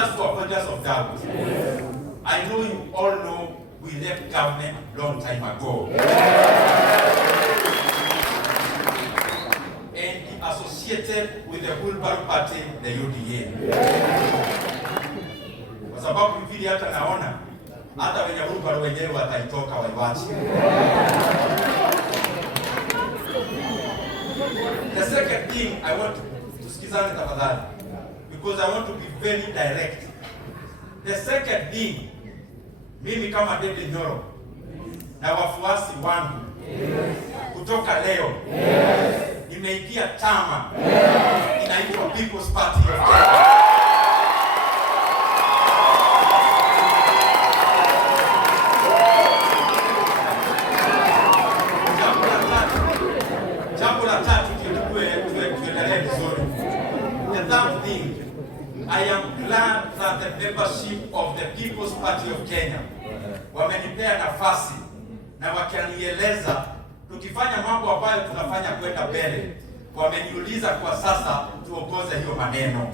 just for avoidance of doubt, I know you all know we left government a long time ago. And associated with the Wheelbarrow Party, the UDA. Kwa sababu vile hata naona, hata wenye Wheelbarrow wenyewe wataitoka waiwachi. The second thing I want to sikizane tafadhali, because I want to be very direct. The second thing, mimi kama David Nyoro na wafuasi wangu kutoka leo nimeingia chama inaitwa People's Party of Kenya. Jambo la tatu tuendelee vizuri. The third thing, I am glad that the membership of the People's Party of Kenya wamenipea nafasi na wakanieleza tukifanya mambo ambayo tunafanya kwenda mbele. Wameniuliza kwa sasa tuongoze hiyo maneno.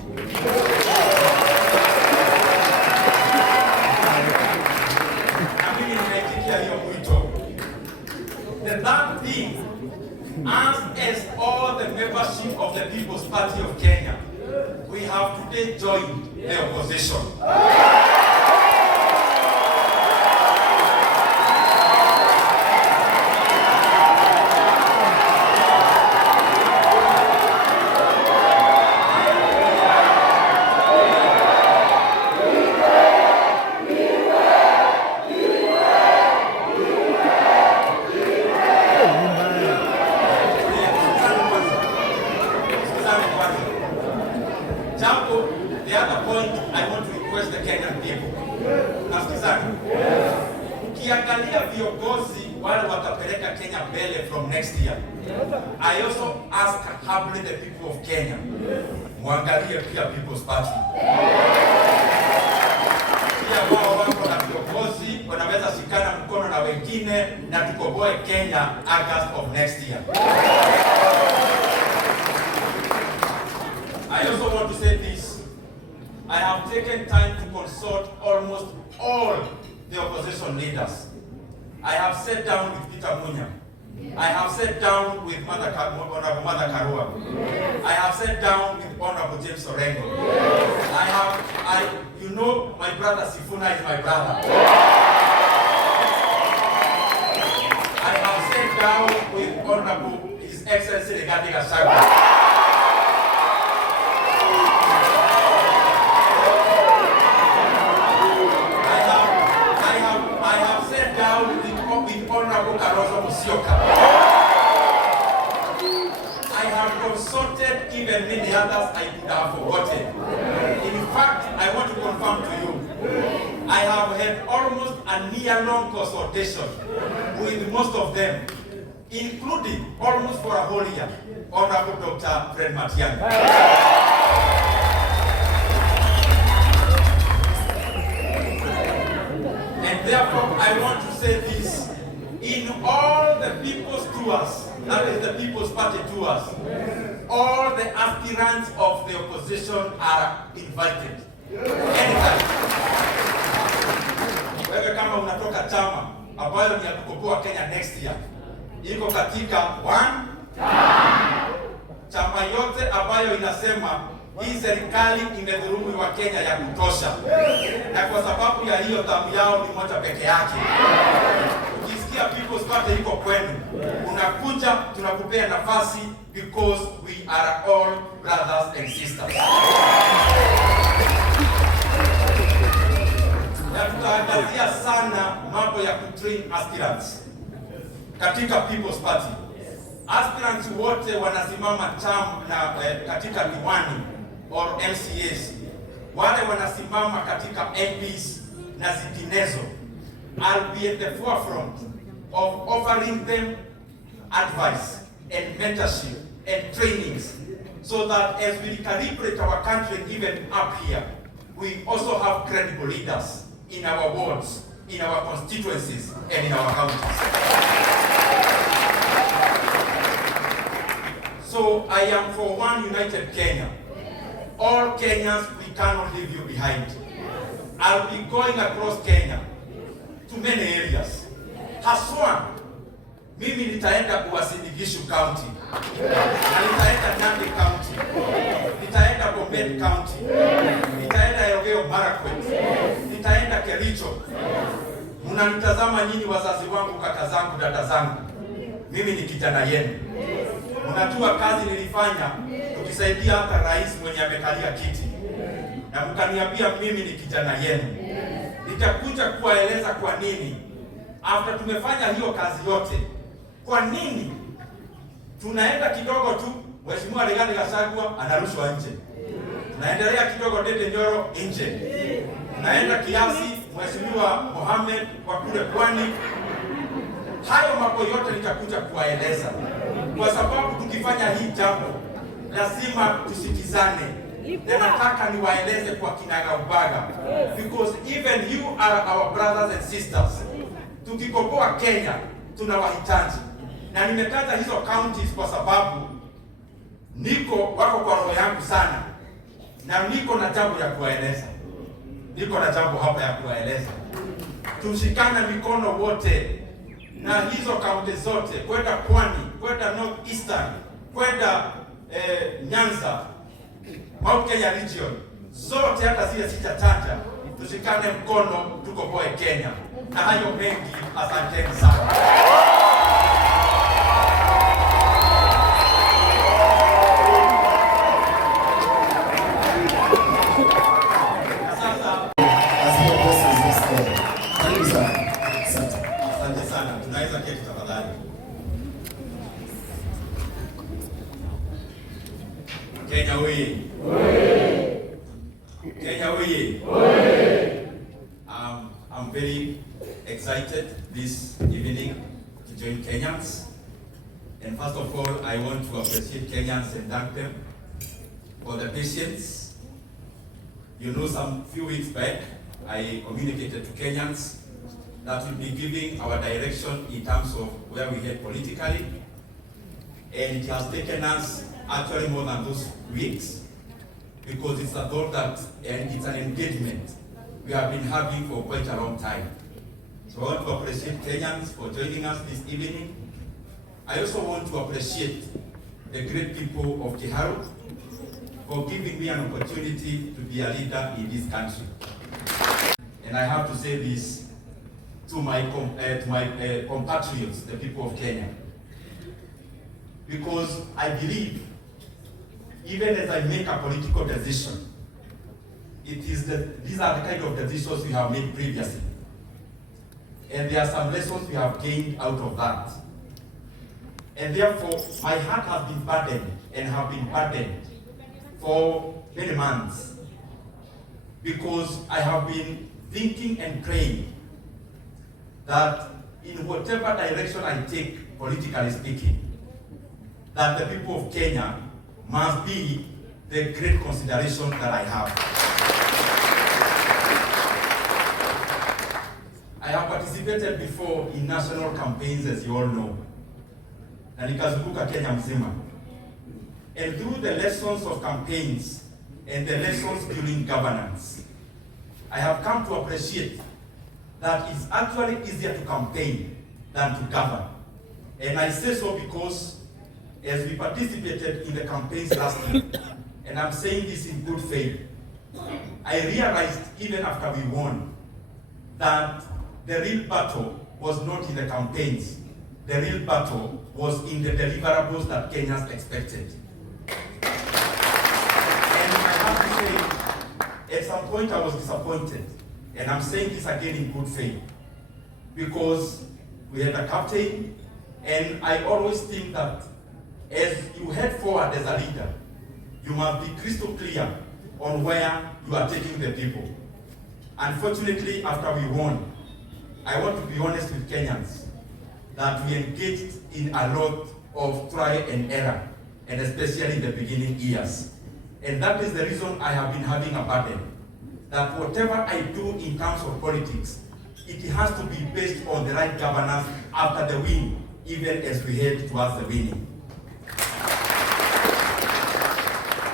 Na mimi nimeitikia hiyo mwito. The third thing, as all the membership of the People's Party of Kenya, we have today joined the opposition. The other point I want to request the Kenyan people. Nasikizani. Ukiangalia viongozi wale watapeleka Kenya mbele from next year. I also ask humbly the people of Kenya. Muangalie pia People's Party. Pia wao wako na viongozi wanaweza shikana mkono na wengine na tukoboe Kenya August of next year. I also want to say this. I have taken time to consult almost all the opposition leaders. I have sat down with Peter Munya. I have sat down with Honorable Mother Karua. I have sat down with Honorable James Orengo. You know, my brother Sifuna is my brother. I have sat down with Honorable His Excellency Rigathi Gachagua. I have consulted even many others I could have forgotten. In fact, I want to confirm to you, I have had almost a near-long consultation with most of them, including almost for a whole year, Honorable Dr. Fred Matiang'i. And therefore, I want to say this. In all the people's tours, that is the People's Party tours, all the aspirants of the opposition are invited. Anytime. Wewe kama unatoka chama ambayo ni ya kukomboa Kenya next year, iko katika chama yote ambayo inasema hii serikali imedhulumu wa Kenya ya kutosha, na kwa sababu ya hiyo damu yao ni moja peke yake. Ukisikia People's Party iko kwenu, unakuja, tunakupea nafasi because we are all brothers and sisters. Na tutaangazia sana mambo ya kutrain aspirants katika People's Party. Aspirants wote wanasimama katika diwani or MCAs, wale wanasimama katika MPs na zinginezo. I'll be at the forefront of offering them advice and mentorship and trainings so that as we recalibrate our country even up here, we also have credible leaders in our wards, in our constituencies, and in our counties. So I am for one united Kenya. All Kenyans, we cannot leave you behind. I'll be going across Kenya to many areas. Haswa, mimi nitaenda Uasin Gishu County, na nitaenda Nandi County, nitaenda Bomet County, nitaenda Elgeyo Marakwet, nitaenda Kericho. Mnanitazama nyinyi wazazi wangu, kaka zangu, dada zangu. Mimi ni kijana yenu. Mnajua kazi nilifanya tukisaidia hata rais mwenye amekalia kiti. Na mkaniambia mimi ni kijana yenu. Nitakuja kuwaeleza kwa nini after tumefanya hiyo kazi yote, kwa nini tunaenda kidogo tu, Mheshimiwa Rigathi Gachagua anarushwa nje. Tunaendelea kidogo Ndindi Nyoro nje. Tunaenda kiasi Mheshimiwa Mohamed kwa kule Pwani. Hayo mambo yote nitakuja kuwaeleza, kwa sababu tukifanya hii jambo lazima tusikizane, na nataka niwaeleze kwa kinagaubaga, because even you are our brothers and sisters. Tukikopoa Kenya tunawahitaji, na nimetaja hizo counties kwa sababu wako kwa roho yangu sana, na niko na jambo ya kuwaeleza. Niko na jambo hapa ya kuwaeleza. Tushikane mikono wote na hizo kaunti zote, kwenda Pwani, kwenda North Eastern, kwenda Nyanza, Mount Kenya region, zote hata zile sitataja, tushikane mkono tukomboe Kenya. Na hayo mengi, asanteni sana. Asante sana. Tunaweza keti tafadhali. Kenya oye! Kenya oye! I'm very excited this evening to join Kenyans. And first of all, I want to appreciate Kenyans and thank them for the patience. You know, some few weeks back, I communicated to Kenyans that will be giving our direction in terms of where we head politically. And it has taken us actually more than those weeks, because it's a thought that, and it's an engagement we have been having for quite a long time. So I want to appreciate Kenyans for joining us this evening. I also want to appreciate the great people of Kieru for giving me an opportunity to be a leader in this country. And I have to say this to my compatriots, the people of Kenya, because I believe, even as I make a political decision, these are the kind of decisions we have made previously, and there are some lessons we have gained out of that. And therefore, my heart has been burdened and have been burdened for many months, because I have been thinking and praying that in whatever direction I take, politically speaking, that the people of Kenya must be the great consideration that I have. I have participated before in national campaigns, as you all know, na nikazunguka Kenya mzima. And through the lessons of campaigns and the lessons during governance, I have come to appreciate that it's actually easier to campaign than to govern. And I say so because as we participated in the campaigns last year, and I'm saying this in good faith, I realized even after we won that the real battle was not in the campaigns. The real battle was in the deliverables that Kenyans expected. And I have to say, at some point I was disappointed. And I'm saying this again in good faith, because we had a captain, and I always think that as you head forward as a leader, you must be crystal clear on where you are taking the people. Unfortunately, after we won, I want to be honest with Kenyans that we engaged in a lot of trial and error, and especially in the beginning years. And that is the reason I have been having a burden, that whatever I do in terms of politics, it has to be based on the right governance after the win, even as we head towards the winning.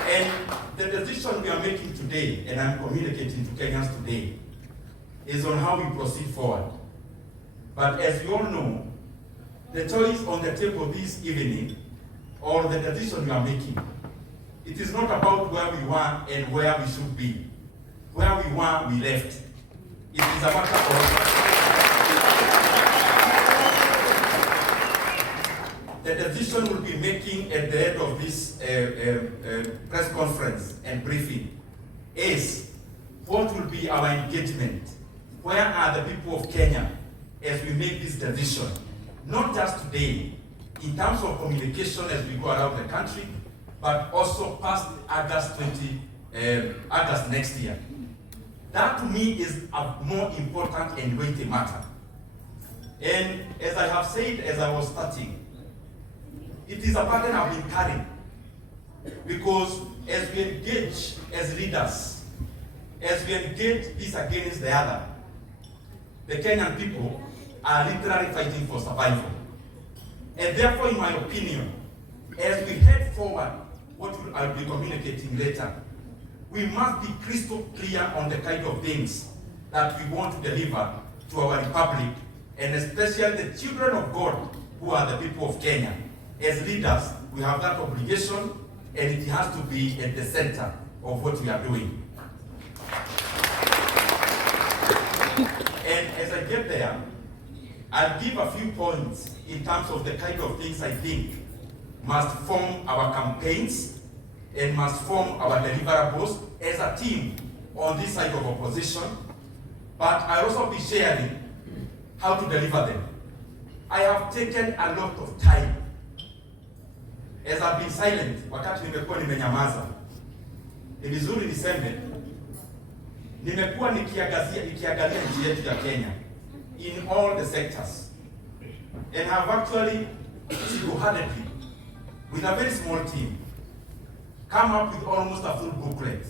And the decision we are making today, and I'm communicating to Kenyans today, is on how we proceed forward. But as you all know, the choice on the table this evening, or the decision we are making, it is not about where we were and where we should be. Where we were, we left. It is a matter of the decision we'll be making at the end of this press conference and briefing is what will be our engagement. Where are the people of Kenya as we make this decision? Not just today, in terms of communication as we go around the country, but also past August next year. That to me is a more important and weighty matter. And as I have said as I was starting, it is a burden I've been carrying. Because as we engage as leaders, as we engage this against the other, the Kenyan people are literally fighting for survival. And therefore, in my opinion, as we head forward, what I'll be communicating later, we must be crystal clear on the kind of things that we want to deliver to our republic, and especially the children of God who are the people of Kenya. As leaders, we have that obligation, and it has to be at the center of what we are doing. And as I get there, I'll give a few points in terms of the kind of things I think must form our campaigns and must form our deliverables as a team on this side of opposition. But I'll also be sharing how to deliver them. I have taken a lot of time. As I've been silent, wakati nimekuwa nimenyamaza, ni vizuri niseme, nimekuwa nikiangalia nchi yetu ya Kenya in all the sectors, and have actually single-handedly, with a very small team, come up with almost a full booklet.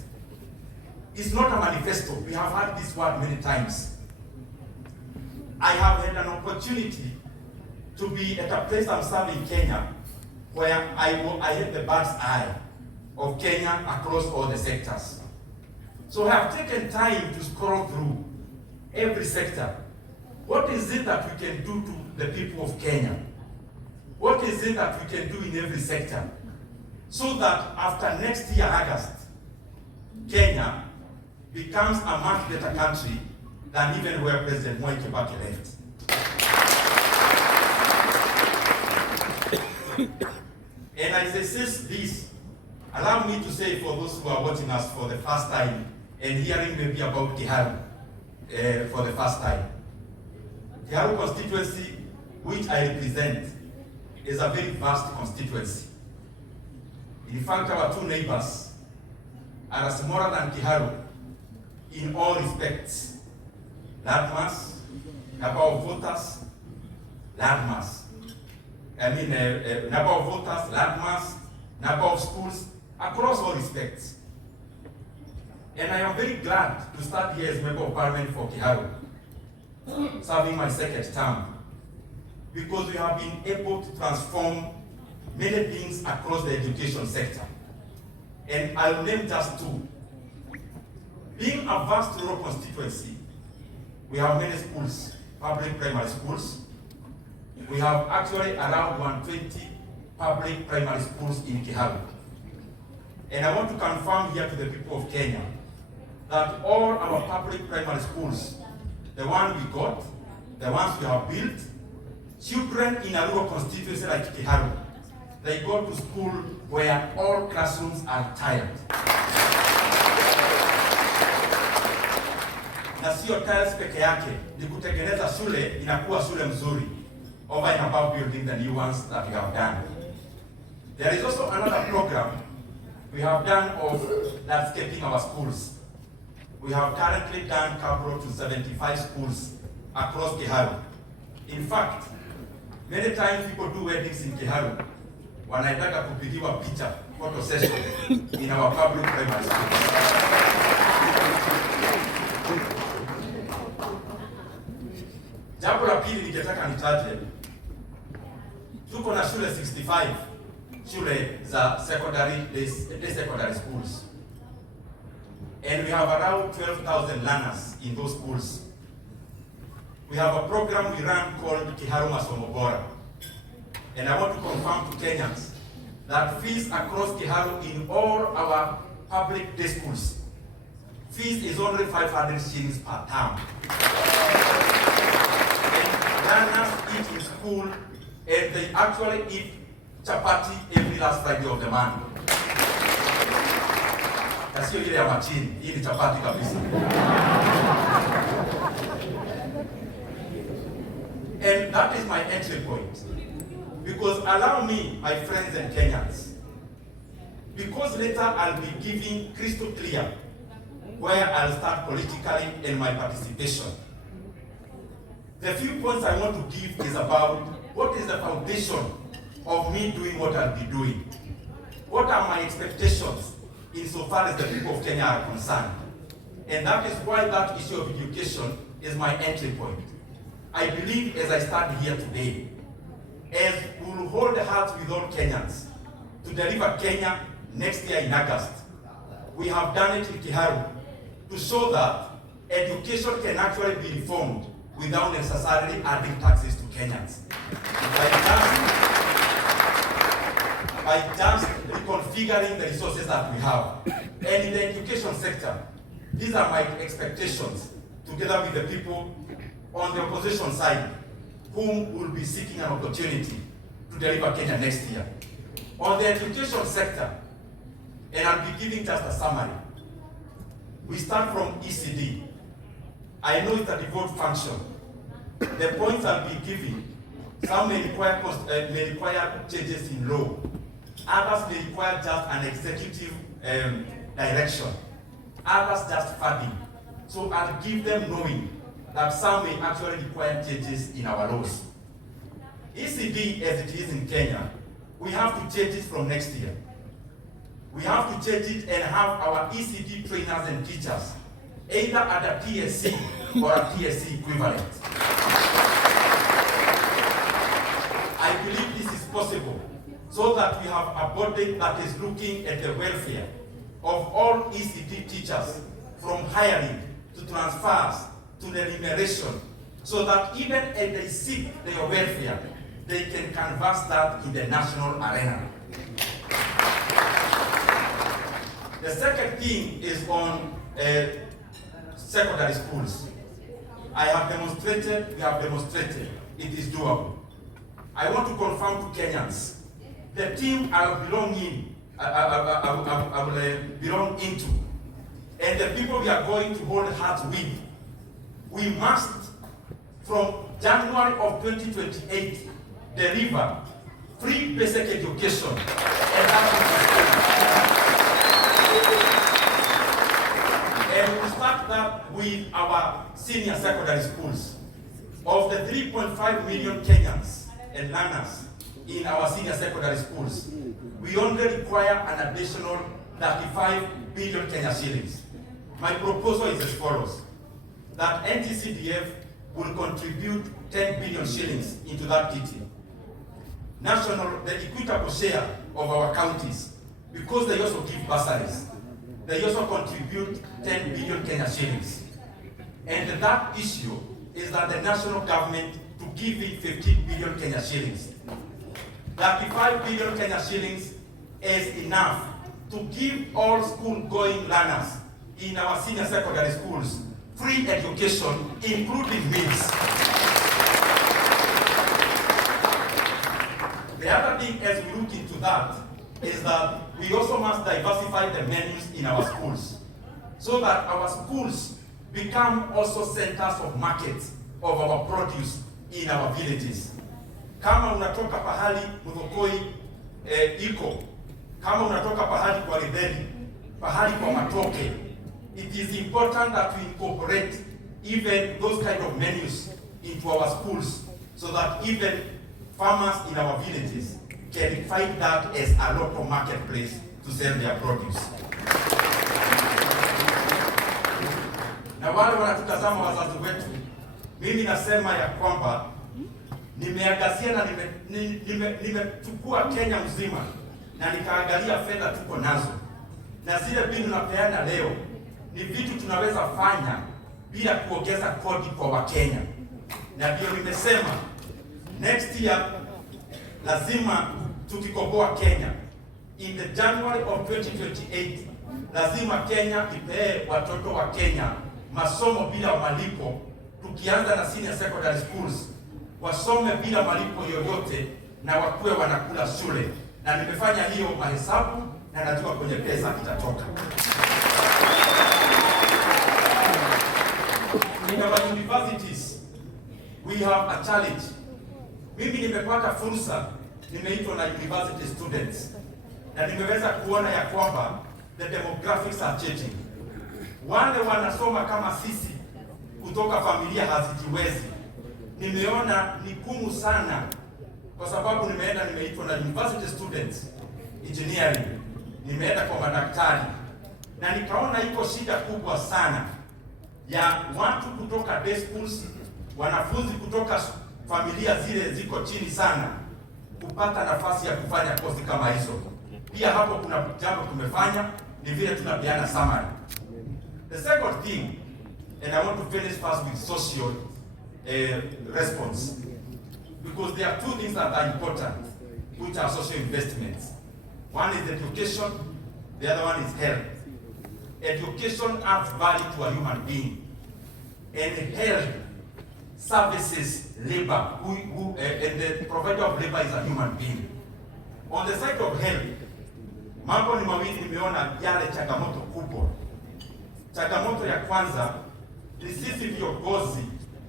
It's not a manifesto. We have had this word many times. I have had an opportunity to be at a place I'm serving Kenya, where I had the bird's eye of Kenya across all the sectors. So I have taken time to scroll through every sector. What is it that we can do to the people of Kenya? What is it that we can do in every sector? So that after next year, August, Kenya becomes a much better country than even where President Mwai Kibaki left. And as I say this, allow me to say for those who are watching us for the first time and hearing maybe about Kiaru for the first time. Kiaru constituency, which I represent, is a very vast constituency. In fact, our two neighbors are smaller than Kiaru in all respects. Landmass, number of voters, landmass. Number of voters, landmass, number of schools, across all respects. And I am very glad to start here as Member of Parliament for Kiaru, serving my second term, because we have been able to transform many things across the education sector. And I'll name just two. Being a vast rural constituency, we have many schools, public primary schools. We have actually around 120 public primary schools in Kiaru. And I want to confirm here to the people of Kenya that all our public primary schools, the ones we got, the ones we have built, children in a rural constituency like Kiaru, they go to school where all classrooms are tiled. Na sio tiles peke yake, ni kutengeneza shule inakuwa shule mzuri, over and above building the new ones that we have done. There is also another program we have done of landscaping our schools. We have currently done capital to 75 schools across Kiaru. In fact, many times people do weddings in Kiaru, wanaitaka kupigiwa picha, photo session in our public primary schools. Jambo la pili ningetaka nitaje, tuko na shule 65 shule za secondary day secondary schools and we have around 12,000 learners in those schools. We have a program we run called Kiharu, and I want to confirm to Kenyans that fees across Kiharu in all our public day schools, fees is only 500 shillings per term. And learners eat in school, and they actually eat chapati every last Friday of the month. Na sio ile ya machini, hii ni chapati kabisa. And that is my entry point. Because allow me, my friends and Kenyans, because later I'll be giving crystal clear where I'll start politically in my participation. The few points I want to give is about what is the foundation of me doing what I'll be doing. What are my expectations insofar as the people of Kenya are concerned? And that is why that issue of education is my entry point. I believe as I stand here today, as we will hold hearts with all Kenyans to deliver Kenya next year in August, we have done it in Kiharu to show that education can actually be reformed without necessarily adding taxes to Kenyans. By just reconfiguring the resources that we have. And in the education sector, these are my expectations, together with the people on the opposition side, whom will be seeking an opportunity to deliver Kenya next year. On the education sector, and I'll be giving just a summary. We start from ECD. I know it's a devolved function. The points I'll be giving, some may require changes in law. Others may require just an executive direction. Others just funding. So I'll give them knowing that some may actually require changes in our laws. ECD, as it is in Kenya, we have to change it from next year. We have to change it and have our ECD trainers and teachers either at a TSC or a TSC equivalent. I believe this is possible so that we have a body that is looking at the welfare of all ECD teachers, from hiring to transfers to the remuneration, so that even as they seek their welfare, they can canvass that in the national arena. The second thing is on secondary schools. We have demonstrated it is doable. I want to confirm to Kenyans, the team I will belong into, and the people we are going to hold hands with, we must, from January of 2028, deliver free basic education. And we start that with our senior secondary schools. Of the 3.5 million Kenyans and learners in our senior secondary schools, we only require an additional 35 billion Kenya shillings. My proposal is as follows: that NTCDF will contribute 10 billion shillings into that kitty. The equitable share of our counties, because they also give bursaries, they also contribute 10 billion Kenya shillings. And that issue is that the national government to give it 15 billion Kenya shillings. 35 billion Kenya shillings is enough to give all school-going learners in our senior secondary schools free education, including meals. The other thing, as we look into that, is that we also must diversify the menus in our schools, so that our schools become also centers of markets of our produce in our villages. Kama unatoka pahali Muthokoi iko, kama unatoka pahali kwa Ridheli, pahali kwa Matoke, it is important that we incorporate even those kind of menus into our schools, so that even farmers in our villages can find that as a local marketplace to sell their produce. Na wale wanatutazama wazazi wetu, mimi nasema ya kwamba nimeangazia na nimechukua Kenya mzima na nikaangalia fedha tuko nazo, na zile mbinu napeana leo ni vitu tunaweza fanya bila kuongeza kodi kwa Wakenya, na ndio nimesema next year lazima tukikomboa Kenya in the January of 2028 lazima Kenya ipee watoto wa Kenya masomo bila malipo, tukianza na senior secondary schools wasome bila malipo yoyote na wakuwe wanakula shule, na nimefanya hiyo mahesabu na najua kwenye pesa itatoka. In our universities we have a challenge. Mimi nimepata fursa, nimeitwa na university students, na nimeweza kuona ya kwamba the demographics are changing. Wale wanasoma kama sisi kutoka familia hazijiwezi, nimeona ni gumu sana, kwa sababu nimeitwa na university students engineering, nimeenda kwa madaktari, na nikaona iko shida kubwa sana ya watu kutoka day schools, wanafunzi kutoka familia zile ziko chini sana kupata nafasi ya kufanya kozi kama hizo. Pia hapo kuna jambo tumefanya, ni vile tunapeana summary. The second thing, and I want to finish first with social response, because there are two things that are important which are social investments. One is education, the other one is health. Education adds value to a human being, and health services labor, and the provider of labor is a human being. On the side of health, mambo ni mawili nimeona yale changamoto kubwa. Changamoto ya kwanza ni sisi viongozi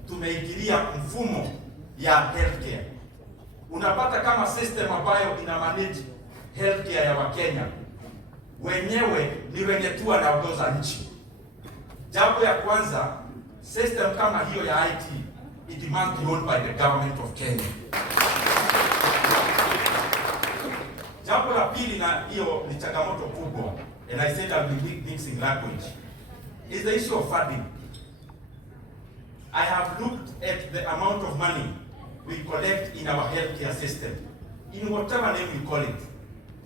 tumeingilia mfumo ya healthcare. Unapata kama system ambayo ina manage healthcare ya Wakenya wenyewe ni wenye tu wanaongoza nchi. Jambo ya kwanza, system kama hiyo ya IT, it must be owned by the government of Kenya. Jambo la pili, na hiyo ni changamoto kubwa, and I said I'll be mixing language, is the issue of funding. I have looked at the amount of money we collect in our healthcare system, in whatever name we call it,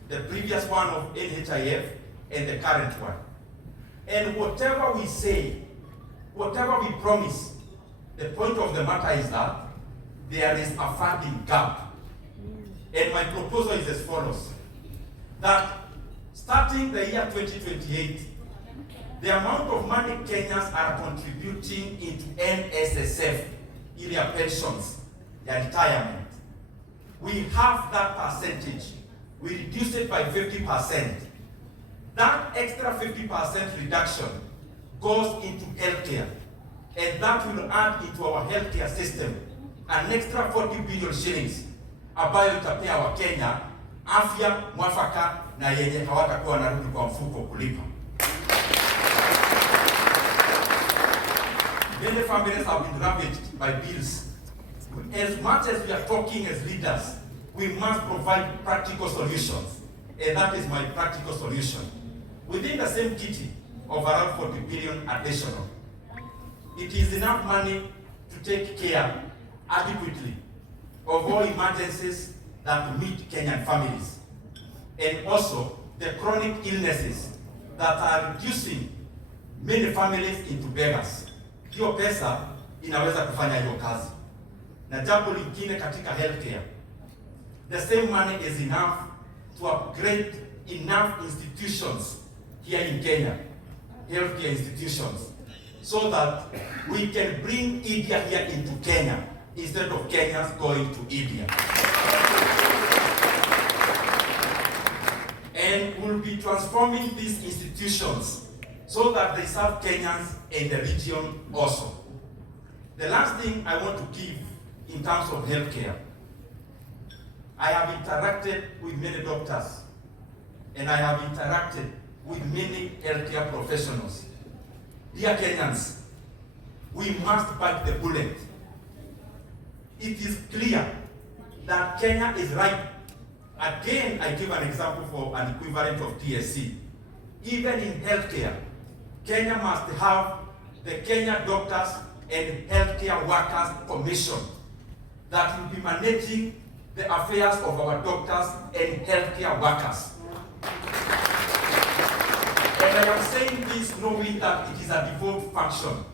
the previous one of NHIF and the current one. And whatever we say, whatever we promise, the point of the matter is that there is a funding gap. And my proposal is as follows: that starting the year 2028, the amount of money Kenyans are contributing into NSSF, in their pensions, their retirement, we have that percentage, we reduce it by 50%. That extra 50% reduction goes into healthcare, and that will add into our healthcare system an extra 40 billion shillings, ambayo itapea wa Kenya afya mwafaka na yenye hawatakuwa wanarudi kwa mfuko kulipa. Many families have been ravaged by bills. As much as we are talking as leaders, we must provide practical solutions, and that is my practical solution. Within the same kitty of around 40 billion additional, it is enough money to take care adequately of all emergencies that meet Kenyan families, and also the chronic illnesses that are reducing many families into beggars. Hiyo pesa inaweza kufanya hiyo kazi. Na jambo lingine katika healthcare, the same money is enough to upgrade enough institutions here in Kenya, healthcare institutions, so that we can bring India here into Kenya instead of Kenyans going to India. And we'll be transforming these institutions so that they serve Kenyans in the region also. The last thing I want to give in terms of healthcare, I have interacted with many doctors, and I have interacted with many healthcare professionals. Dear Kenyans, we must bite the bullet. It is clear that Kenya is right. Again, I give an example for an equivalent of TSC. Even in healthcare, Kenya must have the Kenya Doctors and Healthcare Workers Commission that will be managing the affairs of our doctors and healthcare workers. And I am saying this knowing that it is a default function.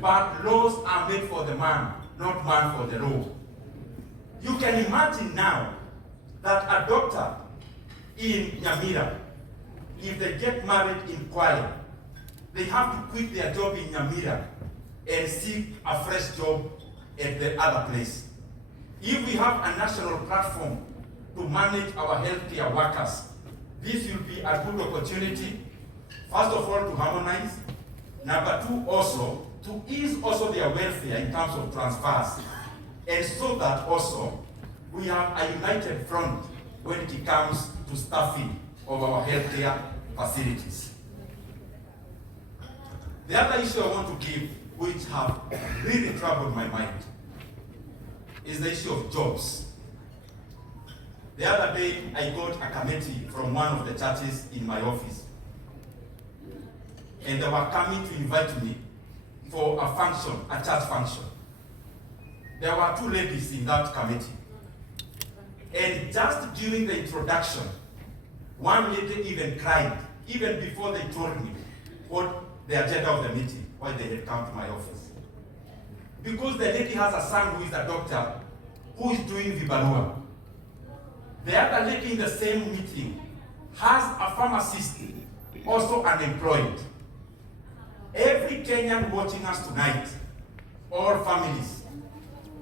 But laws are made for the man, not man for the law. You can imagine now that a doctor in Nyamira, if they get married in Kwale, they have to quit their job in Nyamira and seek a fresh job at the other place. If we have a national platform to manage our healthcare workers, this will be a good opportunity, first of all, to harmonize. Number two, also, to ease also their welfare in terms of transfers. And so that also, we have a united front when it comes to staffing of our healthcare facilities. The other issue I want to give, which have really troubled my mind, is the issue of jobs. The other day, I got a committee from one of the churches in my office. And they were coming to invite me for a function, a church function. There were two ladies in that committee. And just during the introduction, one lady even cried, even before they told me what the agenda of the meeting, why they had come to my office. Because the lady has a son who is a doctor, who is doing vibarua. The other lady in the same meeting has a pharmacist, also unemployed. Every Kenyan watching us tonight, all families,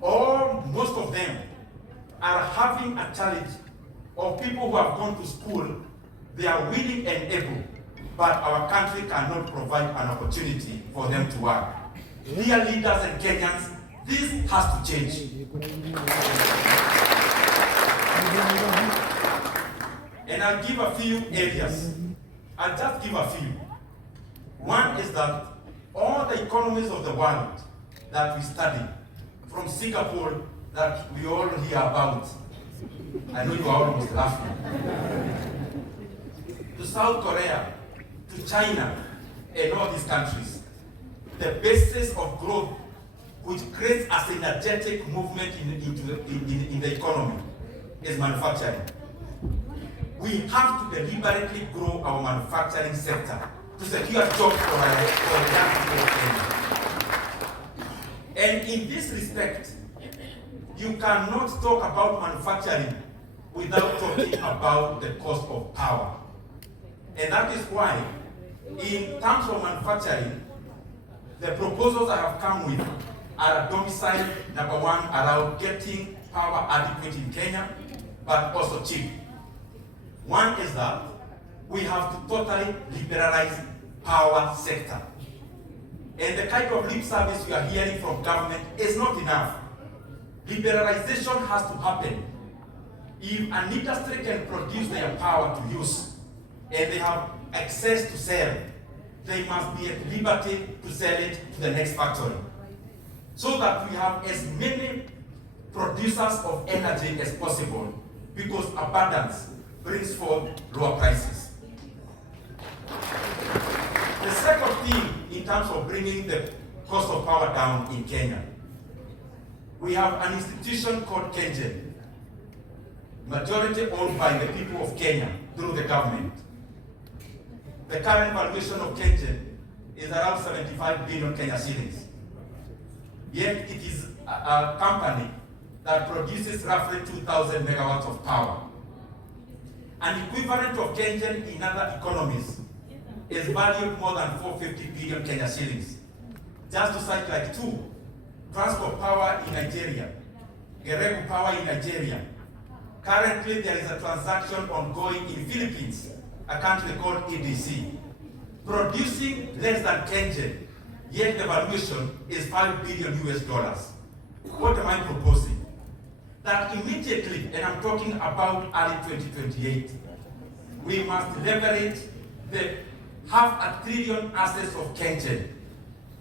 all most of them are having a challenge of people who have gone to school. They are willing and able, but our country cannot provide an opportunity for them to work. Dear leaders and Kenyans, this has to change. And I'll give a few areas. I'll just give a few. One is that all the economies of the world that we study, from Singapore that we all hear about, I know you are almost laughing, to South Korea, to China, and all these countries, the basis of growth which creates a synergetic movement in the economy is manufacturing. We have to deliberately grow our manufacturing sector to secure jobs for young people in Kenya. And in this respect, you cannot talk about manufacturing without talking about the cost of power. And that is why, in terms of manufacturing, the proposals I have come with are a domicile, number one, around getting power adequate in Kenya, but also cheap. One is that we have to totally liberalize power sector. And the kind of lip service we are hearing from government is not enough. Liberalization has to happen. If an industry can produce their power to use, and they have access to sell, they must be at liberty to sell it to the next factory. So that we have as many producers of energy as possible, because abundance brings forth lower prices. The second thing in terms of bringing the cost of power down in Kenya, we have an institution called KenGen, majority owned by the people of Kenya through the government. The current valuation of KenGen is around 75 billion Kenya shillings. Yet it is a company that produces roughly 2,000 megawatts of power. An equivalent of KenGen in other economies is valued more than 450 billion Kenya shillings. Just to cite like two, Transport Power in Nigeria, Geregu Power in Nigeria. Currently there is a transaction ongoing in Philippines, a country called EDC, producing less than KenGen, yet the valuation is $5 billion US. What am I proposing? That immediately, and I'm talking about early 2028, we must leverage the $500 billion assets of KenGen.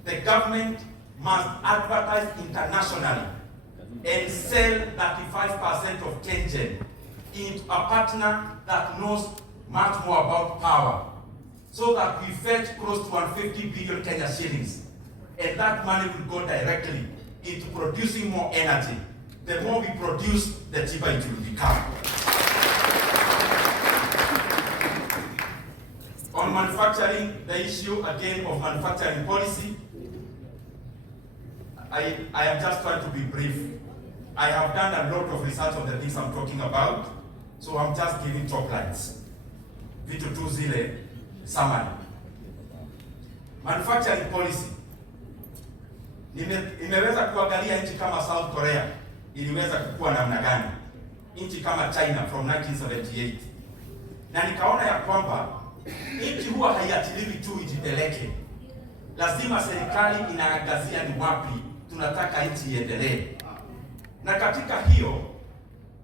The government must advertise internationally and sell 35% of KenGen into a partner that knows much more about power, so that we fetch close to 150 billion Kenya shillings, and that money will go directly into producing more energy. The more we produce, the cheaper it will become. On On manufacturing, the issue again of manufacturing policy, I am just trying to be brief. I have done a lot of research on the things I'm talking about, so I'm just giving top lines. Vitu tu zile summary. Manufacturing policy. Nimeweza kuangalia nchi kama South Korea iliweza kukua namna gani, nchi kama China from 1978, na nikaona ya kwamba nchi huwa haiachiliwi tu ijipeleke, lazima serikali inaangazia ni wapi tunataka nchi iendelee, na katika hiyo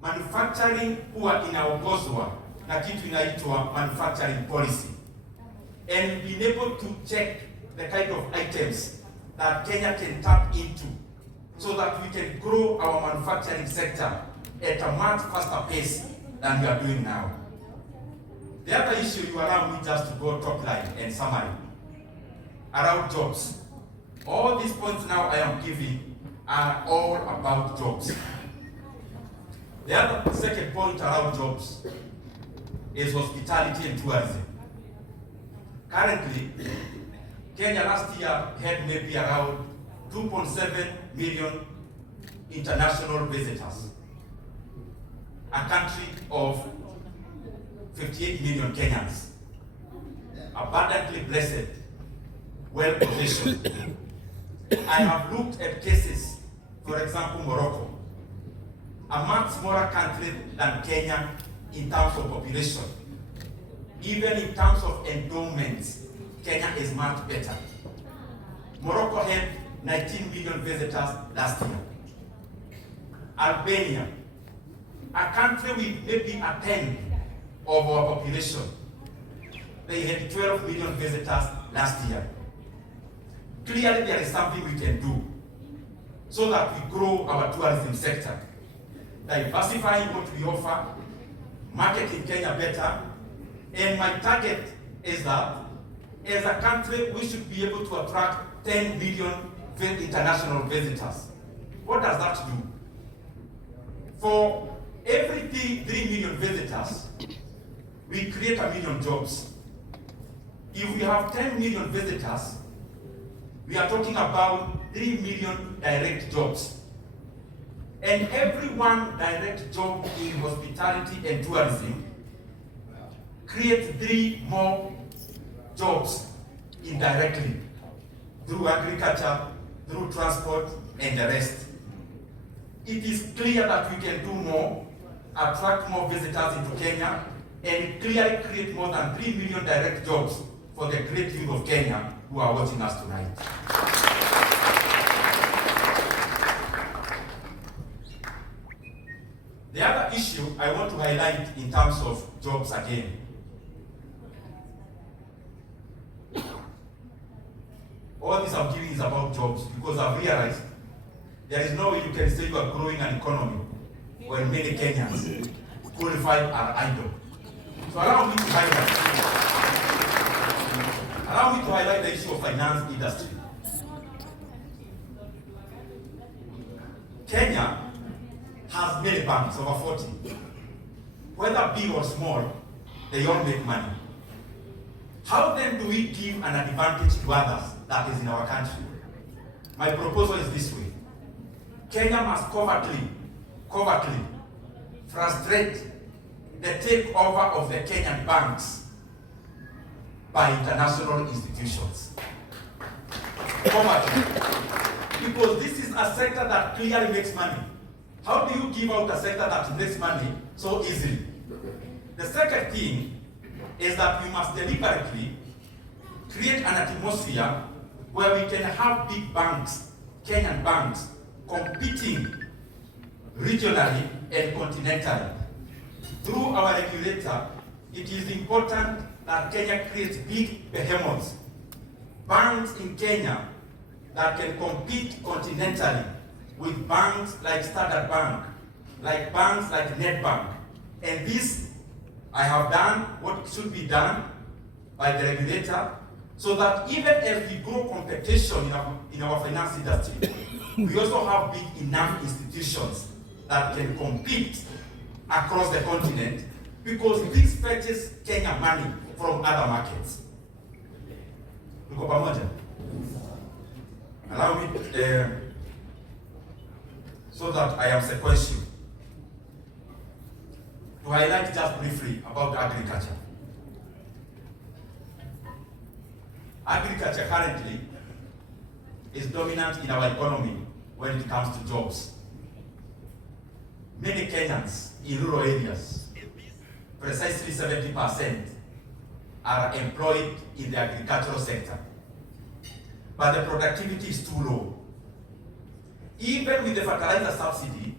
manufacturing huwa inaongozwa na kitu inaitwa manufacturing policy, and being able to check the kind of items that Kenya can tap into so that we can grow our manufacturing sector at a much faster pace than we are doing now. The other issue, you allow me just to go top line and summary around jobs. All these points now I am giving are all about jobs. The other second point around jobs is hospitality and tourism. Currently, Kenya last year had maybe around 2.7 million international visitors. A country of 58 million Kenyans. Abundantly blessed, well positioned. I have looked at cases, for example, Morocco, a much smaller country than Kenya in terms of population. Even in terms of endowments, Kenya is much better. Morocco had 19 million visitors last year. Albania, a country with maybe a tenth of our population, they had 12 million visitors last year. Clearly there is something we can do so that we grow our tourism sector, diversifying what we offer, marketing Kenya better, and my target is that as a country we should be able to attract 10 million international visitors. What does that do? For every 3 million visitors, we create 1 million jobs. If we have 10 million visitors, we are talking about 3 million direct jobs. And every one direct job in hospitality and tourism creates 3 more jobs indirectly through agriculture, through transport, and the rest. It is clear that we can do more, attract more visitors into Kenya, and clearly create more than 3 million direct jobs for the great youth of Kenya who are watching us tonight. The other issue I want to highlight in terms of jobs again. All this I'm giving is about jobs because I've realized there is no way you can say you are growing an economy when many Kenyans qualified are idle. So allow me to highlight the issue of finance industry. Kenya has many banks, over 40. Whether big or small, they all make money. How then do we give an advantage to others that is in our country? My proposal is this way. Kenya must covertly frustrate the takeover of the Kenyan banks by international institutions. Covertly. Because this is a sector that clearly makes money. How do you give out a sector that makes money so easily? The second thing is that we must deliberately create an atmosphere where we can have big banks, Kenyan banks, competing regionally and continentally. Through our regulator, it is important that Kenya creates big behemoths, banks in Kenya that can compete continentally with banks like Standard Bank, like banks like Netbank. And this, I have done what should be done by the regulator, so that even as we grow competition in our finance industry, we also have big enough institutions that can compete across the continent, because this fetches Kenya money from other markets. Tuko pamoja? Allow me so that I am sequential to highlight just briefly about agriculture. Agriculture currently is dominant in our economy when it comes to jobs. Many Kenyans in rural areas, precisely 70%, are employed in the agricultural sector. But the productivity is too low. Even with the fertilizer subsidy,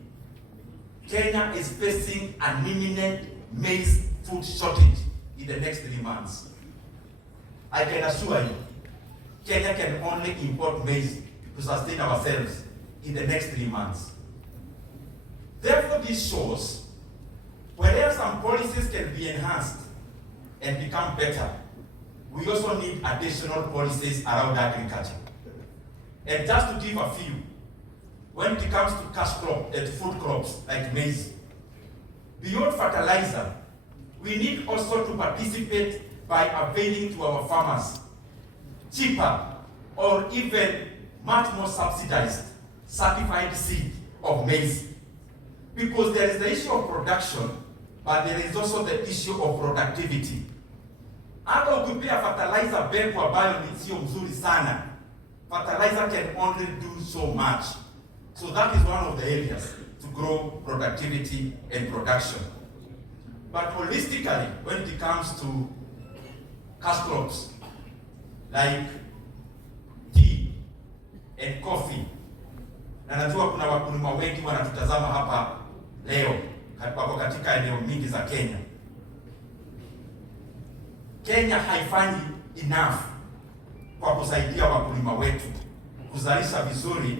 Kenya is facing an imminent maize food shortage in the next 3 months. I can assure you, Kenya can only import maize to sustain ourselves in the next 3 months. Therefore, this shows whereas some policies can be enhanced and become better, we also need additional policies around agriculture. And just to give a few, when it comes to cash crop and food crops like maize, beyond fertilizer, we need also to participate by availing to our farmers cheaper or even much more subsidized certified seed of maize. Because there is the issue of production, but there is also the issue of productivity. Hata ukipea fertilizer mbegu ambayo ni sio mzuri sana, fertilizer can only do so much. So that is one of the areas to grow productivity and production. But holistically, when it comes to cash crops like tea and coffee, na najua kuna wakulima wengi wanatutazama hapa leo wako katika eneo mingi za Kenya. Kenya haifanyi enough kwa kusaidia wakulima wetu kuzalisha vizuri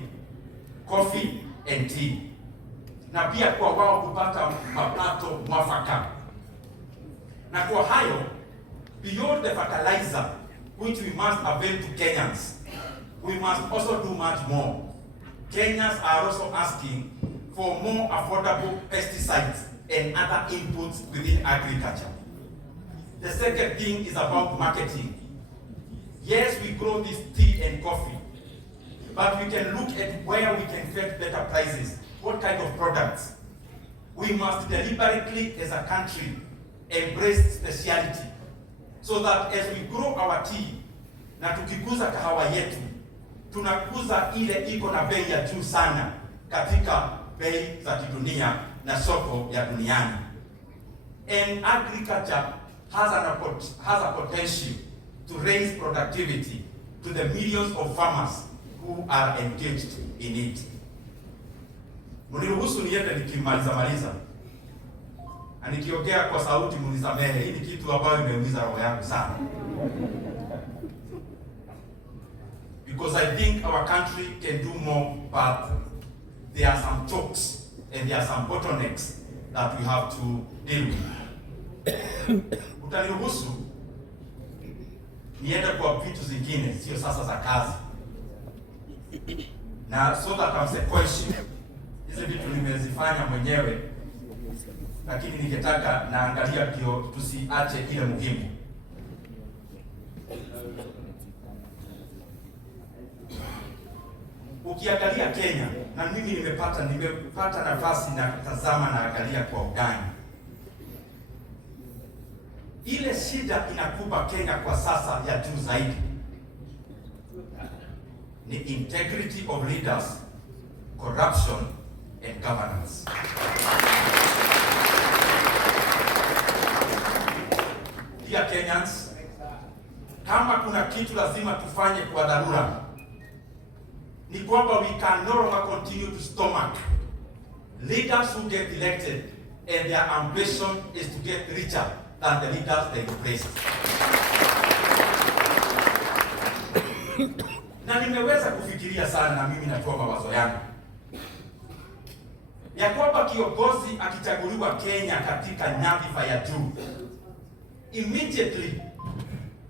coffee and tea, na pia kwa wao kupata mapato mwafaka. Na kwa hayo, beyond the fertilizer which we must avail to Kenyans, we must also do much more. Kenyans are also asking for more affordable pesticides and other inputs within agriculture. The second thing is about marketing. Yes, we grow this tea and coffee, but we can look at where we can get better prices, what kind of products. We must deliberately, as a country, embrace speciality, so that as we grow our tea, na tukikuza kahawa yetu, tunakuza ile iko na bei ya juu sana katika bei za kidunia na soko ya duniani. And agriculture has a potential to raise productivity to the millions of farmers who are engaged in it. Mniruhusu niende nikimaliza. Na nikiongea kwa sauti mnisamehe, hii ni kitu ambayo imeumiza roho yangu sana. Because I think our country can do more, but there are some chokes and there are some bottlenecks that we have to deal with. Utaniruhusu niende kwa vitu zingine, sio sasa za kazi. Na so that I'm sequential. Hizi vitu nimezifanya mwenyewe, lakini ningetaka naangalia ndio tusiache ile muhimu. Ukiangalia Kenya, na mimi nimepata nafasi na kutazama na angalia kwa undani, ile shida inakuba Kenya kwa sasa ya juu zaidi ni integrity of leaders, corruption and governance. Dear Kenyans, kama kuna kitu lazima tufanye kwa dharura, ni kwamba we can no longer continue to stomach leaders who get elected and their ambition is to get richer than the leaders they replaced. Na nimeweza kufikiria sana, na mimi natoa mawazo yangu ya kwamba kiongozi akichaguliwa Kenya katika nyadhifa ya juu, immediately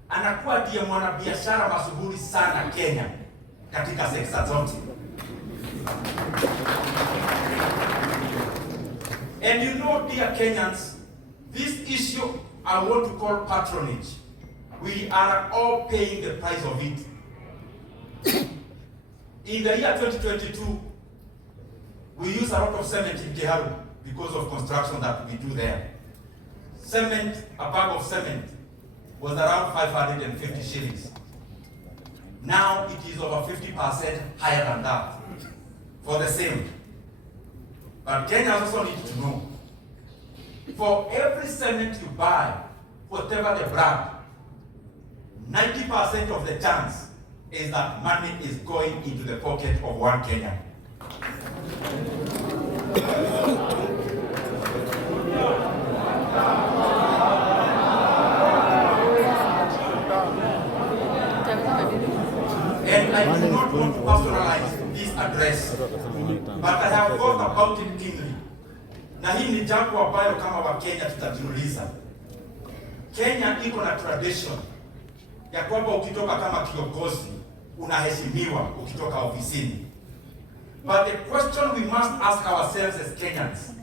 anakuwa ndiye mwanabiashara mashuhuri sana Kenya katika sekta zote. And you know, dear Kenyans, this issue I want to call patronage We are all paying the price of it. In the year 2022, we use a lot of cement in Kieru because of construction that we do there. Cement, a bag of cement, was around 550 shillings. Now it is over 50% higher than that for the same. But Kenyans also need to know, for every cement you buy, whatever the brand, 90% of the chance is that money is going into the pocket of one Kenyan. And I do not want to personalize this address, but I have thought about it keenly. Na hii ni jambo ambayo kama Wakenya tutajiuliza. Kenya iko na tradition ya kwamba ukitoka kama kiongozi unaheshimiwa ukitoka ofisini. But the question we must ask ourselves as Kenyans,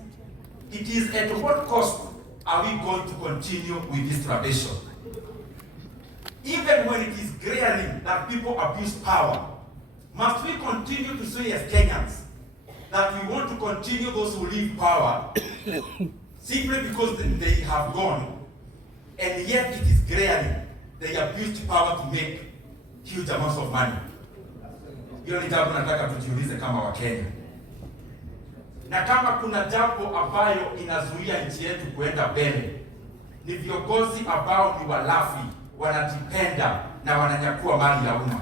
it is at what cost are we going to continue with this tradition? Even when it is glaring that people abuse power, must we continue to say as Kenyans that we want to continue those who leave power simply because they have gone, and yet it is glaring they abused power to make huge amounts of money? Hiyo ni jambo nataka tujiulize kama Wakenya. Na kama kuna jambo ambayo inazuia nchi yetu kuenda mbele, ni viongozi ambao ni walafi, wanajipenda na wananyakua mali ya umma.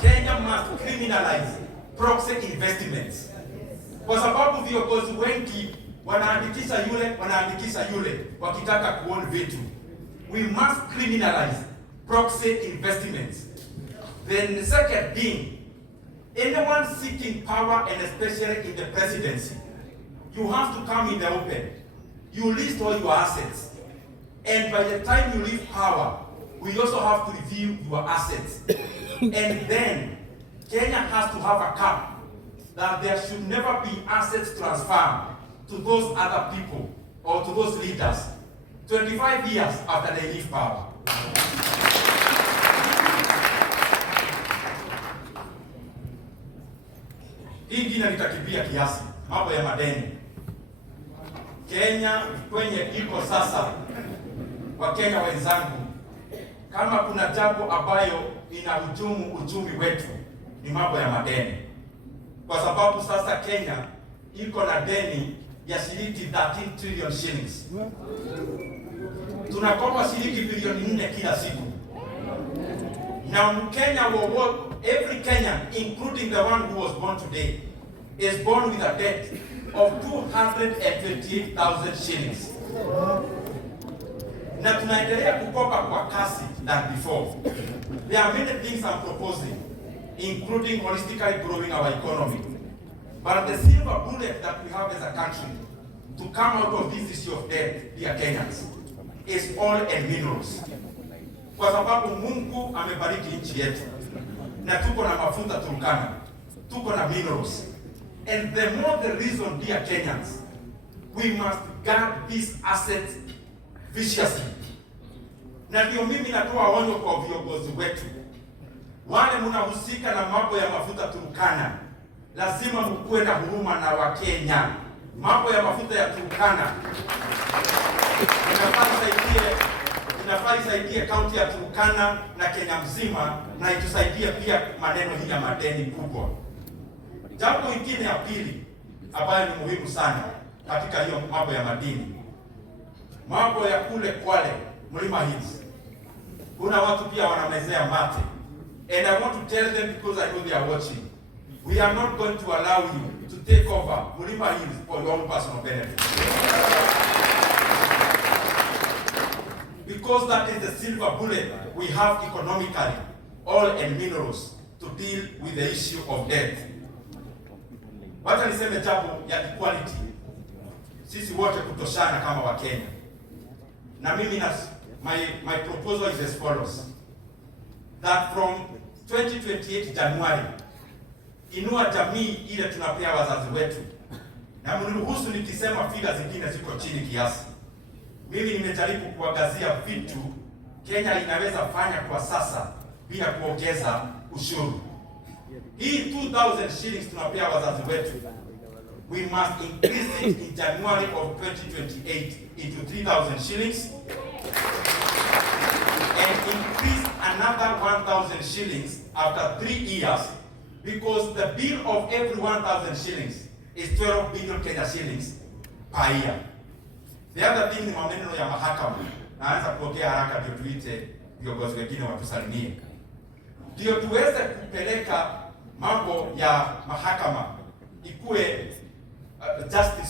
Kenya must criminalize proxy investments. Kwa sababu viongozi wengi wanaandikisha yule wakitaka kuown vitu. We must criminalize proxy investments. Then the second being, anyone seeking power, and especially in the presidency, you have to come in the open. You list all your assets. And by the time you leave power, we also have to review your assets. And then Kenya has to have a cap that there should never be assets transferred to those other people or to those leaders 25 years after they leave power. Hii ingine nitakibia kiasi, mambo ya madeni. Kenya kwenye iko sasa, Wakenya wenzangu, kama kuna jambo ambayo inahujumu uchumi wetu ni mambo ya madeni. Kwa sababu sasa Kenya iko na deni ya shilingi 13 trillion shillings. Tunakopa shilingi bilioni 4 kila siku. Now Kenya every Kenyan, including the one who was born today, is born with a debt of 228,000 shillings. Na tunaendelea kukopa kwa kasi than before. There are many things I'm proposing, including holistically growing our economy. But the silver bullet that we have as a country to come out of this issue of debt, dear Kenyans, is oil and minerals. Kwa sababu Mungu amebariki nchi yetu na tuko na mafuta Turkana, tuko na minerals. And the more the reason, dear Kenyans, we must guard these assets viciously. Na ndio mimi natoa onyo kwa viongozi wetu, wale mnahusika na mambo ya mafuta Turkana, lazima mkuwe na huruma na Wakenya. Mambo ya mafuta ya Turkana inafaa isaidie kaunti ya Turkana na Kenya mzima, na itusaidie pia maneno hii ya madeni kubwa. Jambo lingine ya pili ambayo ni muhimu sana katika hiyo mambo ya madini, mambo ya kule Kwale, Mlima Hills, kuna watu pia wanamezea mate. And I want to tell them, because I know they are watching, we are not going to allow you to take over Mlima Hills for your own personal benefit. Because that is the silver bullet we have economically, oil and minerals, to deal with the issue of debt. Wacha niseme jambo ya equality. Sisi wote kutoshana kama Wakenya. Na mimi my proposal is as follows. That from 2028 January, inua jamii ile tunapea wazazi wetu. Na mniruhusu nikisema figures zingine ziko chini kiasi. Mimi nimejaribu kuangazia vitu Kenya inaweza fanya kwa sasa bila kuongeza ushuru. Hii 2000 shillings tunapea wazazi wetu, we must increase it in January of 2028 into 3000 shillings and increase another 1000 shillings after 3 years, because the bill of every 1000 shillings is 12 billion Kenya shillings per year. The other thing ni maneno ya mahakama. Naanza kuongea haraka ndio tuite viongozi wengine watusalimie. Ndio tuweze kupeleka mambo ya mahakama ikuwe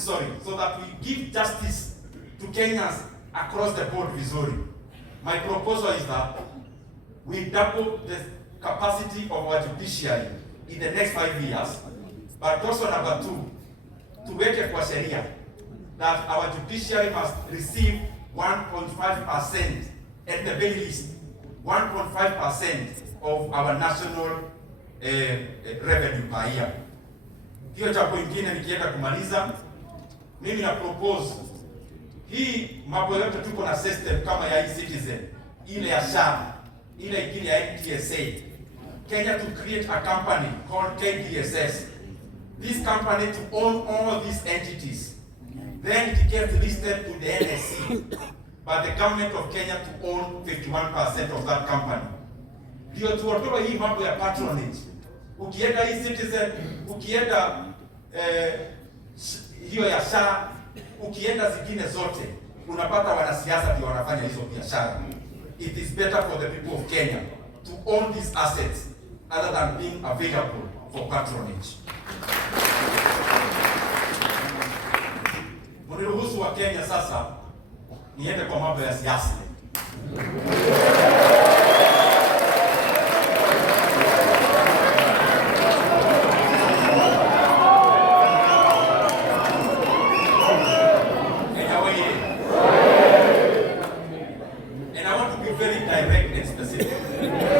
so that we give justice to Kenyans across the board vizuri. My proposal is that we double the capacity of our judiciary in the next 5 years, but also number 2, tuweke kwa sheria that our judiciary must receive 1.5% at the very least, 1.5% of our national revenue per year. Hiyo jambo ingine nikienda kumaliza, mimi na propose hii mambo yote tuko na system kama ya e-citizen, ile ya SHA, ile ingine ya NTSA. Kenya to create a company called KDSS. This company to own all these entities. Then it gets listed to the NSC. But the government of Kenya to own 51% of that company. Ndio tuondoe hii mambo ya patronage. Ukienda e-citizen, ukienda hiyo ya SHA, ukienda zingine zote, unapata wanasiasa ndio wanafanya hizo biashara. It is better for the people of Kenya to own these assets other than being available for patronage. Mniruhusu wa Kenya sasa niende kwa mambo ya siasa. And I want to be very direct and specific.